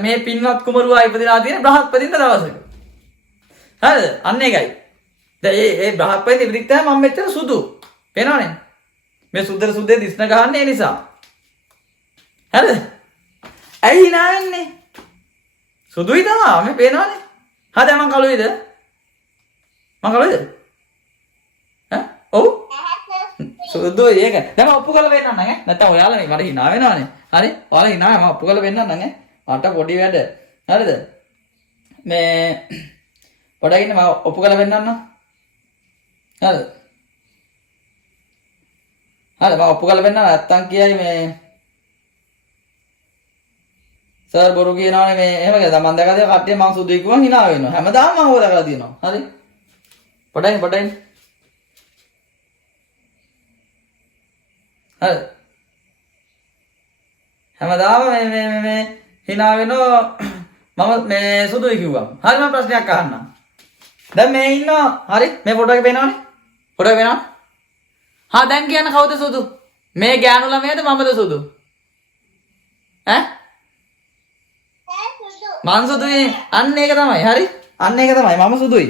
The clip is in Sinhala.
මේ පින්වත් කුමරුවා ඉපදලා තියෙන බ්‍රහස්පතින්ද දවසක. හරිද? අන්න ඒකයි. දැන් ඒ බ්‍රහස්පති ඉපදිච්ච මම මෙච්චර සුදු. පේනවනේ. මේ සුද්දට සුද්දේ දිස්න ගහන්නේ ඒ නිසා. හරිද? ඇයි hina වෙන්නේ? සුදුයි තමයි මේ පේනවනේ. හරි මං කළුයිද? මං කළුයිද? ඈ? ඔව්. සුදුයි ඒක. දැන් මම ඔප්පු කරලා වෙන්නම් ඈ. නැත්තම් ඔයාලා මට hina වෙනවනේ. හරි? ඔයාලා hina මම ඔප්පු කරලා වෙන්නම් ඈ. මට පොඩි වැඩ. හරිද? මේ පොඩ්ඩක් ඉන්න මම ඔප්පු කරලා වෙන්නම් නා. හරිද? හරි මම ඔප්පු කරලා වෙන්නම් නැත්තම් කියයි මේ සර් බොරු කියනවනේ මේ එහෙම කියලා මම දැකලා තියෙන කට්ටිය මං සුදුයි කිව්වම hina වෙනවා. හැමදාම මම ඕක දැකලා තියෙනවා. හරි? පොඩ්ඩක් හරි. හැමදාම මේ hina වෙනවා මම මේ සුදුයි කිව්වම. හරි මම ප්‍රශ්නයක් අහන්නම්. දැන් මේ ඉන්නවා. හරි? මේ ෆොටෝ එක පේනවනේ? ෆොටෝ එක පේනවද? හා දැන් කියන්න කවුද සුදු? මේ ගෑනු ළමයාද මමද සුදු? ඈ? මං සුදුයි. අන්න ඒක තමයි. හරි? අන්න ඒක තමයි. මම සුදුයි.